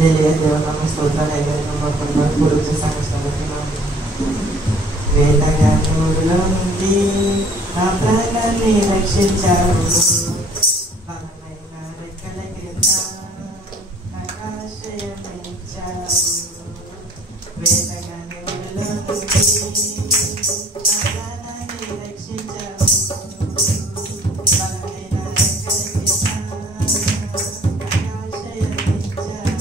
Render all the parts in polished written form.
హల్లెలూయా దేవనామ స్తోత్రాలు అయ్యారు గురించి సంవత్సరాలకి వేదగానులో నుండి నా ప్రాణాన్ని రక్షించావు బలమైన రెక్కల క్రింద నాకు ఆశ్రయమిచ్చావు వేదగానులో నుండి నా ప్రాణాన్ని రక్షించావు బలమైన రెక్కల కింద నాకు ఆశ్రయమిచ్చావు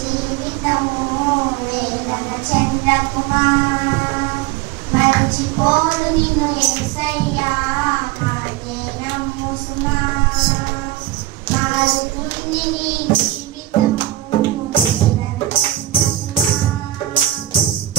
జీవితము వేదన చంద్రకుమా మరచిపోను నిన్ను యేసయ్యా మాటే నమ్ము సుమా మారుతుంది నీ జీవితము వేదన చంద్రకుమా మరచిపోను నిన్ను యేసయ్యా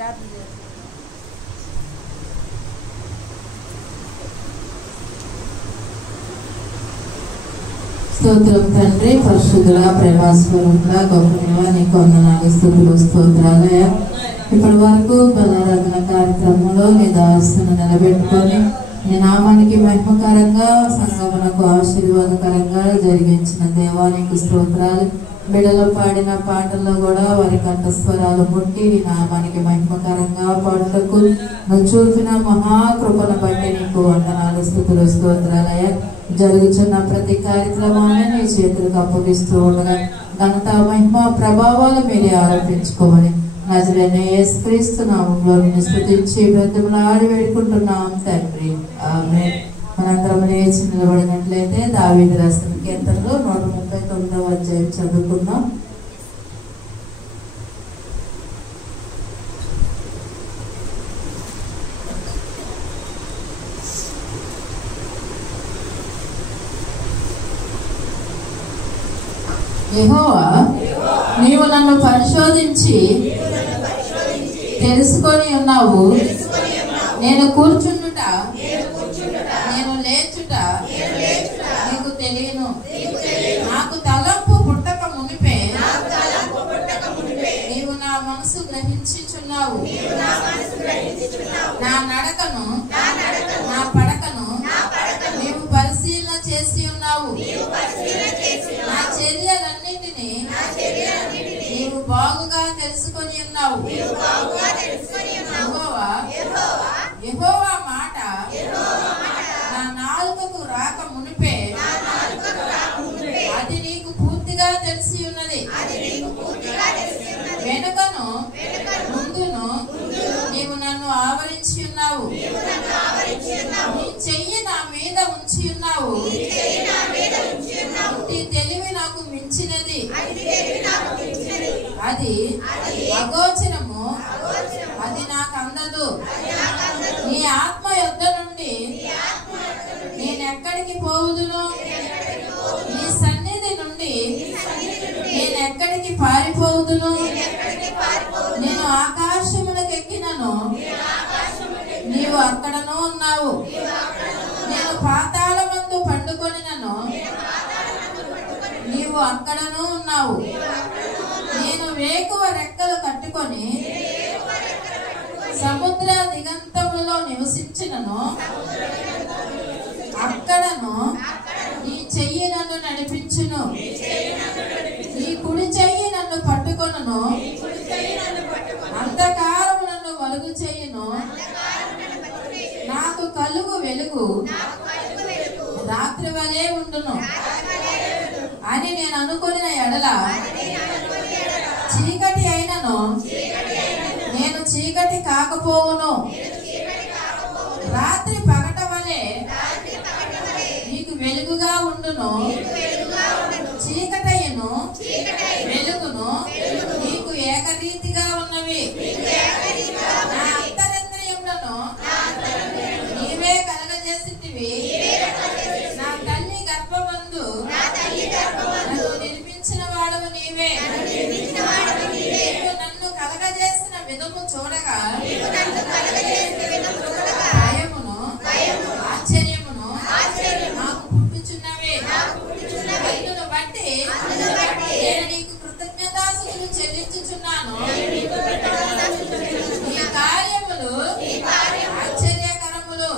మాటే స్తోత్రం తండ్రి, పరిశుద్ధుల ప్రేమాస్వరూపుల గొప్ప నీకు వందనాలు, స్తుతులు, స్తోత్రాలయ. ఇప్పటి వరకు బలారాధన కార్యక్రమంలో నీ దాసును నిలబెట్టుకొని నీ నామానికి మహిమకరంగా సంగమనకు ఆశీర్వాదకరంగా జరిగించిన దేవానికి స్తోత్రాలు. బిడ్డలో పాడిన పాటల్లో కూడా వారి కంఠస్వరాలు ముట్టి నీ నామానికి మహిమకరంగా పాటలకు నువ్వు చూపిన మహాకృపను బట్టి నీకు వందనాలు, స్తుతులు, స్తోత్రాలయ. జరుగుతున్న ప్రతి కార్యక్రమాన్ని నీ చేతులకు అప్పగిస్తూ ఉండగా ఘనత మహిమ ప్రభావాలు మీరే ఆరోపించుకోవాలి. నజరైన యేసుక్రీస్తు నామములో నిన్ను స్తుతించి బ్రతిమలాడి వేడుకుంటున్నాం తండ్రి, ఆమేన్. మనందరం లేచి నిలబడినట్లయితే దావీదు రాసిన కీర్తనలో 139వ అధ్యాయం చదువుకుందాం. యెహోవా, నీవు నన్ను పరిశోధించి తెలుసుకొని ఉన్నావు. నేను కూర్చుండుట, నేను లేచుట నీకు తెలియను. నాకు తలంపు పుట్టక మునిపే నీవు నా మనసు గ్రహించుచున్నావు. నా నడకను నా పడకను నీవు పరిశీలన చేసి ఉన్నావు. నా చర్యలన్నింటినీ నీవు బాగుగా తెలుసుకొని ఉన్నావు. యెహోవా మాట నా నాలుకకు రాక మునిపే అది నీకు పూర్తిగా తెలిసి ఉన్నది. వెనుకను ముందును నీవు నన్ను ఆవరించి ఉన్నావు. నీ చెయ్యి నా మీద ఉంచి ఉన్నావు. నీ తెలివి నాకు మించినది. అది అగోచరము, అది నాకు అందదు. నీ ఆత్మ యొద్ద నుండి నేనెక్కడికి పోవుదును? నీ సన్నిధి నుండి నేనెక్కడికి పారిపోవుదును? నేను ఆకాశమునకు ఎక్కినను నీవు అక్కడను ఉన్నావు. నేను పాతాళమందు పండుకొనినను నీవు అక్కడను ఉన్నావు. నేను వేకువ రెక్కలు కట్టుకొని సముద్ర దిగంతములలో నివసించినను అక్కడను నీ చెయ్యి నన్ను నడిపించును. నీ కుడి చెయ్యి నన్ను పట్టుకొనును. అంధకారము నన్ను మరుగు చేయును. నాకు కలుగు వెలుగు రాత్రి వలె ఉండును అని నేను అనుకొనిన ఎడల చీకటి అయినను నేను చీకటి కాకపోవును. రాత్రి పగట వలె నీకు వెలుగుగా ఉండును. చీకటయ్యను వెలుగును నీకు ఏకరీతిగా ఉన్నవి. నా అంతరంద్రియములను నీవే కలగజేసితివి. నా తల్లి గర్భమందు నన్ను నిర్మించిన వాడవు నీవే. నీవు నన్ను కలగజేసిన విధము చూడగా భయమును ఆశ్చర్యమును నాకు పుట్టుచున్నవే. అందును బట్టి నేను నీకు కృతజ్ఞతాస్తుతులు చెల్లించుచున్నాను. నీ కార్యములు ఆశ్చర్యకరములు.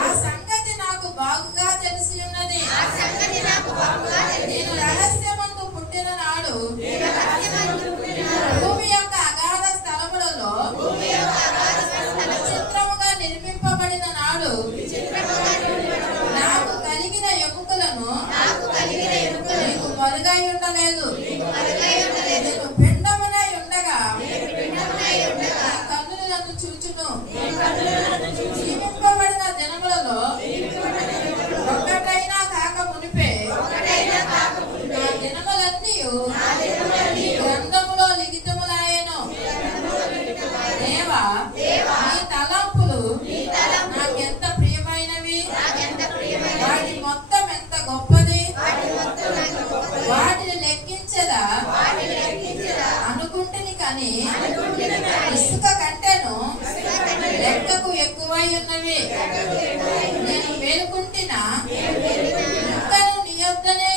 ఆ సంగతి నాకు బాగుగా తెలిసి ఉన్నది. నేను రహస్యమందు పుట్టిన నాడు భూమి యొక్క అగాధ స్థలములలో విచిత్రముగా నిర్మింపబడిన నాడు నాకు కలిగిన ఎముకలను నీకు మరుగై ఉండలేదు. నేను పిండమునై ఉండగా నీ కన్నులు నన్ను చూచును. జీవింపబడిన దినములలో ఒక్కటైనా కాక మునిపే నా దినములన్నీ నీ గ్రంథములో లిఖితములాయెను. దేవా, నీ తలంపులు నాకెంత ప్రియమైనవి. వాటి మొత్తం ఎంత గొప్పది. వాటిని లెక్కించదా అనుకుంటుని కానీ ఇసుక కంటెను లెక్కకు ఎక్కువై ఉన్నవి. నేను మేలుకుంటున్నా ఇంకను నీ యొద్దనే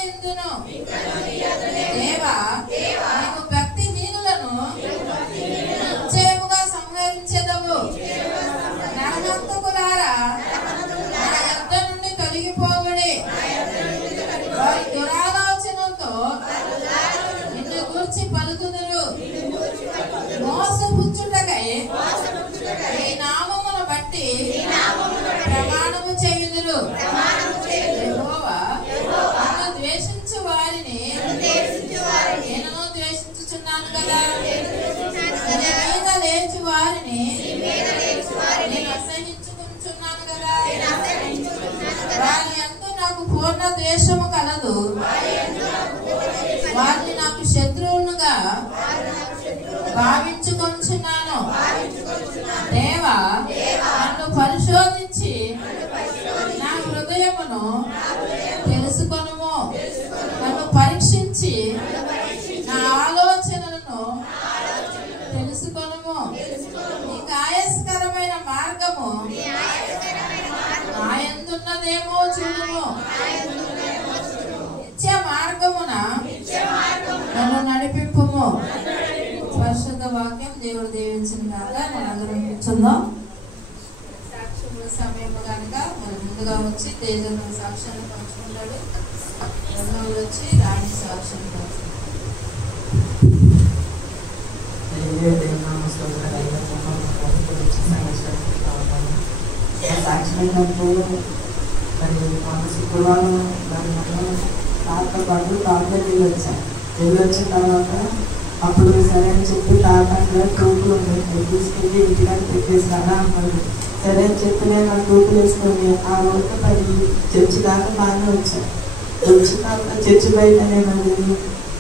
ఉన్నాను కదా. నీ మీద లేచి వారిని నేను అసహించుకుంటున్నాను కదా. వారి యందు నాకు పూర్ణ ద్వేషము కలదు. వారిని నాకు శత్రువునుగా భావించుకొంచున్నాను. దేవా, నన్ను పరిశోధించి నా హృదయమును తెలుసుకొనుము. నన్ను పరీక్షించి నా ఆలోచనలను తెలుసుకొనుము. నీకు ఆయస్కరమైన మార్గము నా యందున్నదేమో చూడుము. నిత్య మార్గమున నన్ను నడిపింపుము. పరిశుద్ధ వాక్యం దేవుడు దీవించిన కాక మనందరం కూర్చుందాం. సాక్ష్యముల సమయం కనుక మరి ముందుగా వచ్చి తేజన్న సాక్ష్యాన్ని పంచుకుంటాడు. రెండవది వచ్చి రాణి సాక్ష్యం పంచుకుంటాడు. మరి మన శుక్రవారం తాత పాటు తాతకి వెళ్ళి వచ్చిన తర్వాత అప్పుడు సరే అని చెప్పి తాత అక్కడ టూపులు ఉన్నాయి తీసుకెళ్ళి ఇంటికి పెట్టేసారా అన్నారు. సరే అని చెప్పి నేను ఆ టూపులు వేసుకొని ఆ రోజు మరి చర్చి దాకా బాగానే వచ్చాను. వచ్చిన తర్వాత చర్చి బయట నేను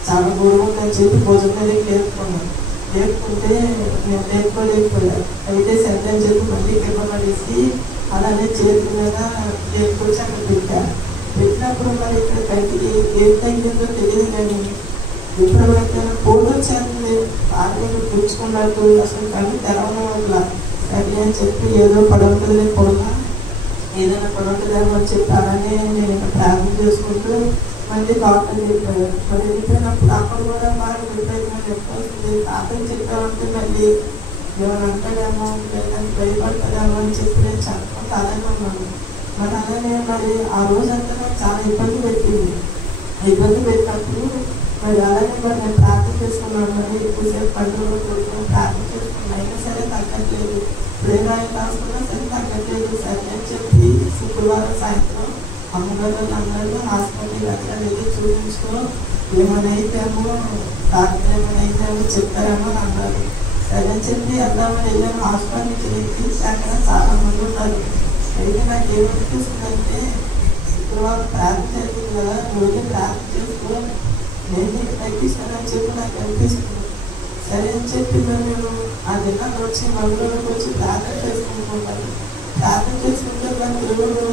చాలా గొడవగా చెప్పి భోజనం మీదకి లేపుకున్నాను. లేపుకుంటే నేను లేపుకోలేకపోయాను. అయితే సరే అని చెప్పి మళ్ళీ కింద పడేసి అలానే చేతి మీద లేపుకొచ్చి అక్కడ పెట్టాను. పెట్టినప్పుడు మరి ఇక్కడ కంటికి ఏం తగ్గిందో తెలియదు కానీ ఎప్పుడైతే కోడ్ వచ్చేది బాగా పుచ్చుకున్నట్టు అసలు కళ్ళు తెరవడం వల్ల సరే అని చెప్పి ఏదో పడవలే కూడా ఏదైనా పడవలేమో అని చెప్పి అలానే నేను ఇక్కడ ప్రార్థన చేసుకుంటూ మళ్ళీ డాక్టర్ చెప్పారు. మరి వెళ్ళిపోయినప్పుడు అక్కడ కూడా బాగా విపరీతంగా చెప్పాల్సింది. తాతని చెప్పామంటే మళ్ళీ ఎవరు అంటాడేమో లేదని భయపడతాడేమో అని చెప్పి నేను చెప్పకుండా అలానే ఉన్నాను. మరి అలానే మరి ఆ రోజంతా నాకు చాలా ఇబ్బంది పెట్టినప్పుడు మరి అలాగే మరి నేను ప్రార్థన చేసుకున్నాను. మరి ఎక్కువసేపు పండుగ కొడుకుని ప్రార్థన చేసుకున్నాను. అయినా సరే తగ్గట్లేదు. ప్రేరాయి రాసుకున్నా సరే తగ్గట్లేదు. సరే అని చెప్పి శుక్రవారం సాయంత్రం అమ్మగారు అందరూ హాస్పిటల్ అట్లా వెళ్ళి చూపించుకో ఏమైనా అయితేమో డాక్టర్ ఏమైనా అయితేమో చెప్తారేమో అని అన్నారు. సరే అని చెప్పి వెళ్దామని వెళ్ళాను. హాస్పిటల్కి వెళ్ళి అక్కడ చాలా మంది ఉన్నారు. అయితే నాకు ఏమనిపిస్తుందంటే శుక్రవారం ప్రార్థన జరిగింది కదా, రోజు ప్రార్థన చేసుకో నేను నీకు తగ్గిస్తానని చెప్పి నాకు అనిపిస్తుంది. సరే అని చెప్పి నేను ఆ దినాలు వచ్చి మళ్ళీకి వచ్చి ప్రార్థన చేసుకుంటున్నాను. ప్రార్థన చేసుకుంటే నాకు దేవుడు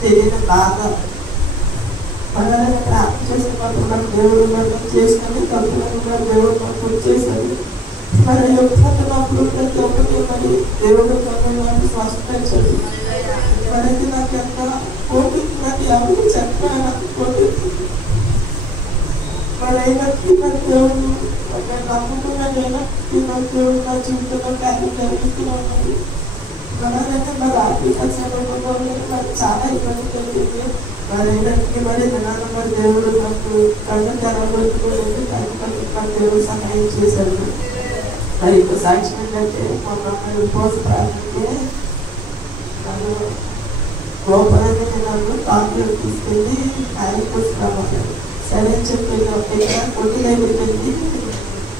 తెలియని బాధ మనల్ని ప్రార్థన చేసుకున్నప్పుడు నాకు దేవుడు మనం చేసుకొని తప్పులను కూడా దేవుడు మనకు వచ్చేసాడు. మరి ఎప్పుడున్నప్పుడు ప్రతి ఒక్కటి మరి దేవుడు మనల్ని స్వస్థపరిచాడు. మరి నాకు ఎంత పోతుందని ఎవరు చెప్పాను పోతుంది. మరి అయినట్టు నా దేవుడు నమ్ముకున్న నేనట్టు నా దేవుడు నా జీవితంలో కార్యం జరుగుతున్నాను. మనమైతే మరి ఆర్థిక సమయంలో మరి చాలా ఇబ్బంది కలిగింది. మరి అయినట్టు మరి దినాలు మరి దేవుడు నాకు కళ్ళు తెరవబడుకోలేదు. కానీ దేవుడు సహాయం చేశాడు. మరి ఇప్పుడు సాక్ష్యం ఏంటంటే మా అమ్మాయి ఉపవాస ప్రార్థనకి నన్ను గోపురాన్ని నన్ను తాకులు తీసుకెళ్ళి ఆయనకు వస్తున్నామన్నారు. సరే అని చెప్పి కొద్ది దగ్గరికి వెళ్ళి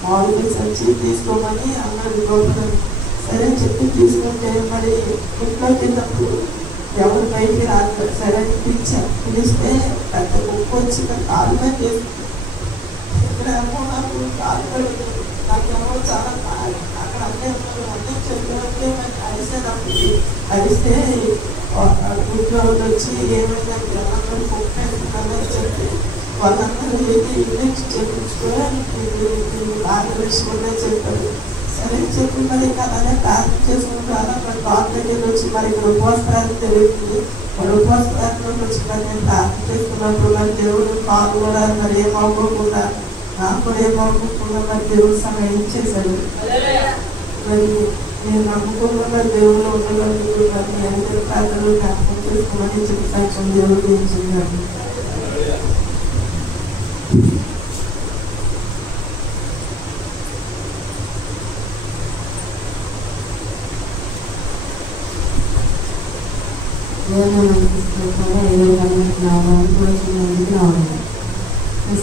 మామిడి సంచి తీసుకోమని అన్నారు గోపురం. సరే అని చెప్పి తీసుకుంటే మరి ఇంట్లో తిన్నప్పుడు ఎవరు బయటికి రాదు. సరే అని పిలిస్తే పెద్ద ఉప్పు వచ్చి కాలుగా చేస్తుంది. ఇక్కడేమో నాకు కాలు పడుతుంది. నాకేమో చాలా అక్కడ అన్నీ అన్నీ చెప్పినట్టే మరి అరిసేటప్పుడు అరిస్తే ఇంట్లో వచ్చి ఏమైందంటే వాళ్ళందరూ కుక్క వేస్తున్నారని చెప్పి వాళ్ళందరూ వెళ్ళి ఇంజక్షన్ చేయించుకొని బాగా వేసుకుందని చెప్పారు. సరే చెప్పి మరి అలానే ప్రార్థన చేసుకుంటారా మరి డాక్టర్ దగ్గర వచ్చి మరి ఇక్కడ ఉపవాస ప్రార్థన జరుగుతుంది. మరి ఉపవాస ప్రార్థనలోకి వచ్చి మరి నేను ప్రార్థన చేసుకున్నప్పుడు మరి దేవుడు కాలు కూడా మరి ఏమవుకోకుండా నాకు కూడా ఏమవుకోకుండా మరి దేవుడు సహాయం చేశాడు. మరి నేను నమ్ముకున్న మరి దేవుడు ఉండగలుగుతూ మరి అందరి ప్రార్థనలు జ్ఞాపకం చేసుకోమని చెప్పి సాక్ష్యం దేవుడు ఏం చేయాలి.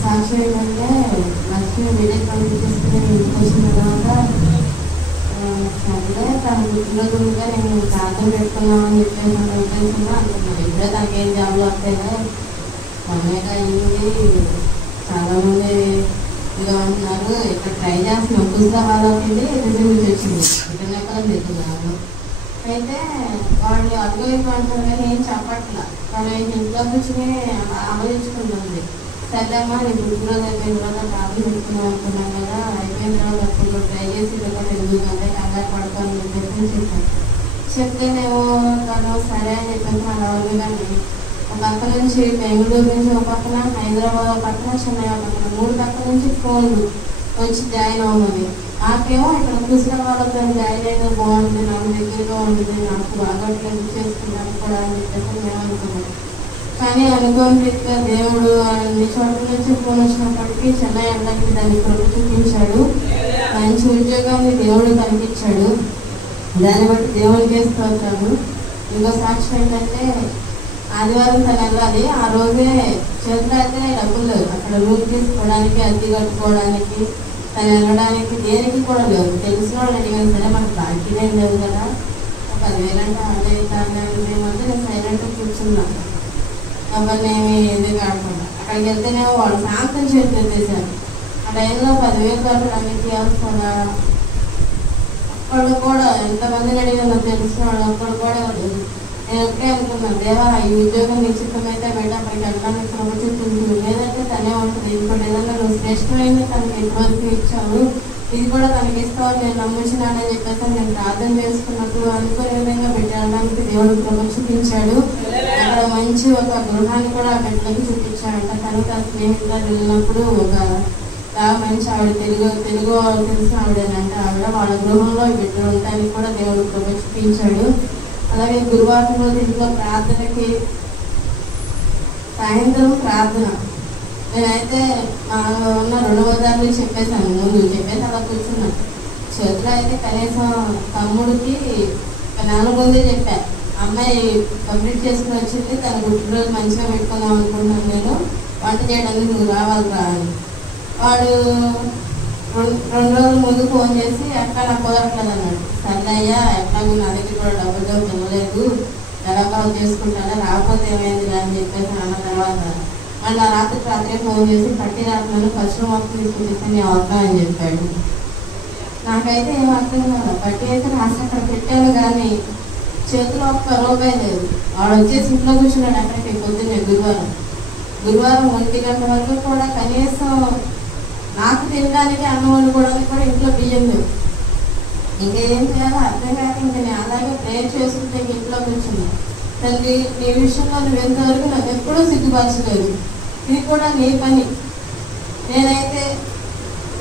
సాక్షి ఏంటంటే నాకు చేసుకుని వీడియో కాల్ చేసుకుని ఇంటికి వచ్చిన తర్వాత సరే తన పుట్టినరోజుగా నేను ప్రార్థన పెట్టుకున్నామని చెప్పేసి నా ఉద్దేశంగా అనుకున్నాను. ఇప్పుడే తనకేం జాబ్లో వస్తాయిగా మొన్నగా అయింది. చాలామంది ఇలా అంటున్నారు, ఇక్కడ ట్రై చేస్తున్నాం హుజరాబాద్కి రిజల్ట్ వచ్చింది, ఇక్కడ ఎక్కడ తిరుగుతున్నాను. అయితే వాళ్ళు అటువైపు అంటారు కానీ ఏం చెప్పట్లా. వాళ్ళు ఇంట్లో కూర్చుని ఆలోచించుకుంటుంది. సరేమ్మా నీ పుట్టినరోజు అయిపోయిన తర్వాత ప్రాబ్లం పెట్టుకున్నాం అనుకున్నాం కదా, అయిపోయిన తర్వాత అప్పుడు ట్రై చేసి కూడా ఎందుకంటే కంగారు పడుకోని చెప్పేసి చెప్పాను. చెప్తేనేమో తను సరే అని చెప్పేసి మన వాళ్ళు కానీ ఒక పక్క నుంచి బెంగళూరు నుంచి ఒక పక్కన, హైదరాబాద్ ఒక పక్కన, చెన్నై ఒక పక్కన 3 పక్కల నుంచి ఫోన్లు వచ్చి జాయిన్ అవ్వమని. నాకేమో ఇక్కడ హుజరాబాద్తో జాయిన్ అయితే బాగుంటుంది, నాకు దగ్గరగా ఉంటుంది, నాకు బాగా చేసుకున్నాను కూడా అని చెప్పేసి మేము అనుకున్నాం. కానీ అనుకోని రీతిగా దేవుడు అన్ని చోట్ల నుంచి ఫోన్ వచ్చినప్పటికీ చెన్నై వెళ్ళడానికి దాన్ని కృప చూపించాడు. మంచి ఉద్యోగాన్ని దేవుడు కనిపించాడు. దాన్ని బట్టి దేవుడికి స్తోత్రాలు. ఇంకో సాక్ష్యం ఏంటంటే ఆదివారం తను వెళ్ళాలి. ఆ రోజే చేతిలో అయితే డబ్బులు లేవు, అక్కడ రూమ్ తీసుకోవడానికి, అద్దె కట్టుకోవడానికి, తను వెళ్ళడానికి దేనికి కూడా లేవు. తెలిసిన వాళ్ళు అడిగాను, సరే మనకు బాకీనే లేవు కదా, 10,000 అంటే అదే మేమంతా నేను సైలెంట్గా కూర్చున్నాను. ఎవరిని ఏమి ఇది కాకుండా అక్కడికి వెళ్తేనేమో వాళ్ళు శాంతం చేసి ఎత్తేసారు. ఆ టైంలో 10,000 కట్టడానికి కూడా ఒక్కళ్ళు కూడా ఎంతమందిని అడిగినా తెలిసిన వాళ్ళు ఒక్కడు కూడా లేదు. నేను ఒకే అనుకున్నాను, దేవా ఈ ఉద్యోగం నిశ్చితమైతే బయట అక్కడికి వెళ్ళడానికి ప్రభుత్వం లేదంటే తనే ఉంటుంది. ఇంకోటి ఏదన్నా నువ్వు శ్రేష్టమైంది తనకి ఎంతవరకు ఇచ్చావు, ఇది కూడా తనకి ఇస్తావు నేను నమ్ముచ్చినానని చెప్పేసి నేను ప్రార్థన చేసుకున్నప్పుడు అనుకునే విధంగా పెట్టడానికి దేవుడు ప్రభు చూపించాడు. అక్కడ మంచి ఒక గృహాన్ని కూడా ఆ బిడ్డలకు చూపించాడంట. తను తన స్నేహితులు వెళ్ళినప్పుడు ఒక మంచి ఆవిడ తెలుగు తెలిసిన ఆవిడేనంట. ఆవిడ వాళ్ళ గృహంలో బిడ్డలు ఉండడానికి కూడా దేవుడు ప్రభు చూపించాడు. అలాగే గురువారం రోజు ఇంట్లో ప్రార్థనకి సాయంత్రం ప్రార్థన నేనైతే మా ఉన్న 2 ఉదాహరణలు చెప్పేశాను. ముందు చెప్పేసి అలా కూర్చున్నాను. చేతిలో అయితే కనీసం తమ్ముడికి 4 ముందే చెప్పాను, అమ్మాయి కంప్లీట్ చేసుకుని వచ్చింది, తన పుట్టినరోజు మంచిగా పెట్టుకుందాం అనుకుంటున్నాను, నేను వంట చేయడానికి నువ్వు రావాలిరా అని. వాడు 2 రోజుల ముందు ఫోన్ చేసి ఎట్లా నాకు కుదరట్లేదు అన్నాడు. సరే అయ్యా ఎట్లాగో నా దగ్గర కూడా డబ్బులు ఇవ్వలేదు, ఎలా చేసుకుంటారా, రాకపోతే ఏమైంది అని చెప్పేసి అన్న తర్వాత మళ్ళీ ఆ రాత్రి ఫోన్ చేసి పట్టి రాత్రులను ఫస్ట్ మొత్తం తీసుకొచ్చేసి నేను వద్దాం అని చెప్పాడు. నాకైతే ఏం అర్థం కాదు. పట్టి అయితే రాసి అక్కడ పెట్టాను కానీ చేతిలో ₹1 లేదు. వాడు వచ్చేసి ఇంట్లో కూర్చున్నాడు. అక్కడికి పొద్దున్నే గురువారం 1 గంట వరకు కూడా కనీసం నాకు తినడానికి అన్నం వండుకోవడానికి కూడా ఇంట్లో బియ్యం లేవు. ఇంకా ఏం చేయాలో అర్థం కాక ఇంకా నేను అలాగే ప్రేయర్ చేసుకుంటే ఇంట్లో కూర్చున్నా. తండ్రి నీ విషయంలో నువ్వు ఎంతవరకు నాకు ఎప్పుడూ సిగ్గుపరచలేదు, ఇది కూడా నీ పని. నేనైతే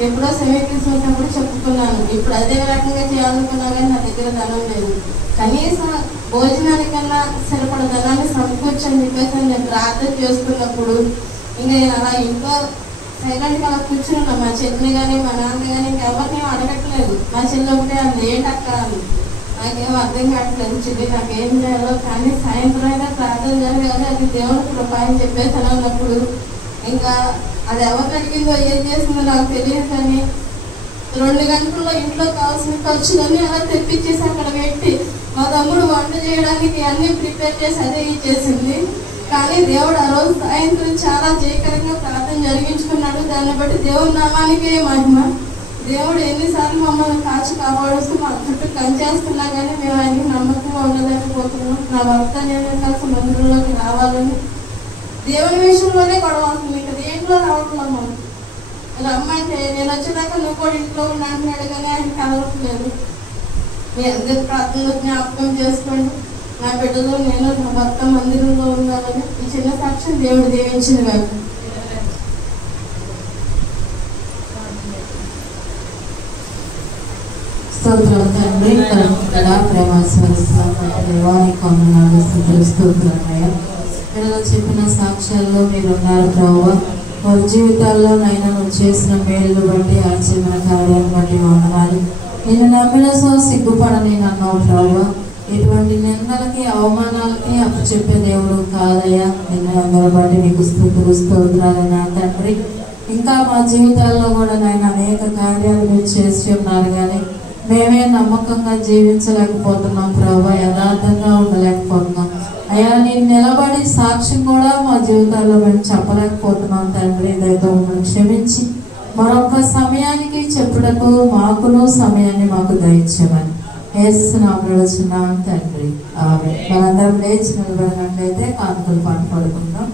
ఎప్పుడో సమీపిస్తున్నప్పుడు చెప్పుకున్నాను, ఇప్పుడు అదే రకంగా చేయాలనుకున్నా కానీ నా దగ్గర ధనం లేదు. కనీసం భోజనానికన్నా సరిపడ ధనాన్ని సమకూర్చని చెప్పేసి నేను ప్రార్థన చేసుకున్నప్పుడు ఇంకా నేను అలా ఇంట్లో సైలెంట్గా అలా కూర్చున్నాను. మా చెల్లిని కానీ మా నాన్న కానీ ఇంకెవరిని అడగట్లేదు. మా చెల్లి ఒకటే అంది, ఏంటక్క అని. నాకేం అర్థం కావట్లేదు చెల్లి, నాకేం చేయాలో. కానీ సాయంత్రం అయినా ప్రార్థన జరగాలి, అది దేవుడు కృప అని చెప్పేసి అన్నప్పుడు ఇంకా అది ఎవరు అడిగిందో ఏం చేసిందో నాకు తెలియదు. కానీ 2 గంటల్లో ఇంట్లో కావాల్సిన ఖర్చులన్నీ అలా తెప్పించేసి అక్కడ పెట్టి మా తమ్ముడు వంట చేయడానికి అన్నీ ప్రిపేర్ చేసి అదే ఇచ్చేసింది. కానీ దేవుడు ఆ రోజు సాయంత్రం చాలా జయకరంగా ప్రార్థన జరిగించుకున్నాడు. దాన్ని బట్టి దేవుడి నామానికే మహిమ. దేవుడు ఎన్నిసార్లు మమ్మల్ని కాచి కాపాడుస్తూ మా చుట్టూ కంచేస్తున్నా కానీ మేము ఆయనకి నమ్మకంగా ఉండలేకపోతున్నాం. నా భర్త నేను కలిసి మందిరంలోకి రావాలని దేవుని విషయంలోనే గొడవస్తుంది, ఇంకా దేంట్లో రావట్లేదు. మనం రమ్మంటే నేను వచ్చేదాకా నువ్వు కూడా ఇంట్లో ఉన్నా అంటున్నాడు కానీ ఆయన కలవట్లేదు. మీ అందరి ప్రార్థనలో జ్ఞాపకం చేసుకోండి. నా బిడ్డలో నేను నా భర్త మందిరంలో ఉండాలని ఈ చిన్న సాక్ష్యం దేవుడు దీవించింది కాక. స్తోత్రం తండ్రి, స్తోత్రమయ్యా. పిల్లలు చెప్పిన సాక్ష్యాల్లో మీరున్నారు ప్రభువా. వారి జీవితాల్లో నైనా నువ్వు చేసిన మేలు బట్టి ఆశ్చర్యమైన కార్యాలను బట్టి వందనాలు. నేను నమ్మిన సిగ్గుపడని అన్నావు ప్రభువా. ఎటువంటి నిందలకి అవమానాలకి అప్పచెప్పే దేవుడు కాదయ్యా. నిన్ను అందరూ బట్టి నీకు స్తుతులు స్తోత్రాలు నా తండ్రి. ఇంకా మా జీవితాల్లో కూడా నాయన అనేక కార్యాలు మీరు చేసి ఉన్నారు, కానీ మేమే నమ్మకంగా జీవించలేకపోతున్నాం ప్రభా, యథార్థంగా ఉండలేకపోతున్నాం అయ్యా. నేను నిలబడి సాక్ష్యం కూడా మా జీవితాల్లో మేము చెప్పలేకపోతున్నాం తండ్రి. దయతో మమ్మల్ని క్షమించి మరొక సమయానికి చెప్పుటకు మాకును సమయాన్ని మాకు దయచేయమని వేస్తున్నాం తండ్రి. మనందరం లేచి నిలబడినట్లయితే కానుకలు పాట పాడుకుందాం.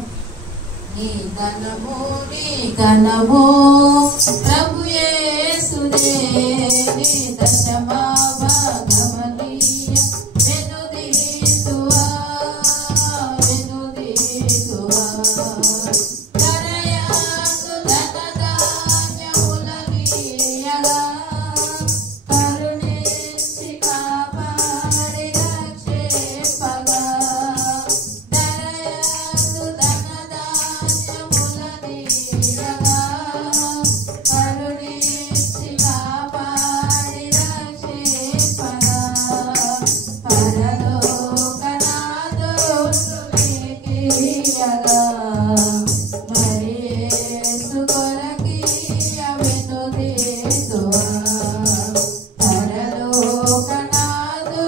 నీ ఘనము నీ ఘనము ప్రభు యేసుదే, నీ దశమా భాగమనీయ వెనుదీతువా వెనుదీతువా. కరయాసు ధనధాన్యములనీయగా కరుణించి కాపాడి రక్షింపగా. దరయాసు ధనధాన్యములనీయగా కరుణించి కాపాడి రక్షింపగా. పరలోకనాథుడు నీకియ్యగా మరి యేసు కొరకియ్య వెనుదీతువా. పరలోకనాథుడు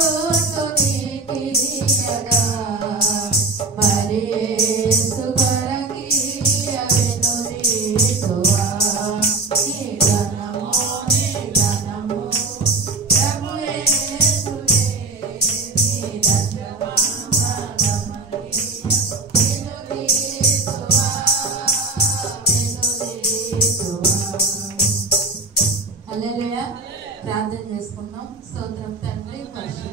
నీకియ్యగా మరి యేసు కొరకియ్య వెనుదీతువా. నీ ఘనము నీ ఘనము ప్రభు యేసువే, నీ దశమా భాగమనీయ వెనుదీతువా వెనుదీతువా. హల్లెలూయా. ప్రార్థన చేసుకుందాం. స్తోత్రం తండ్రి. పరిశుద్ధ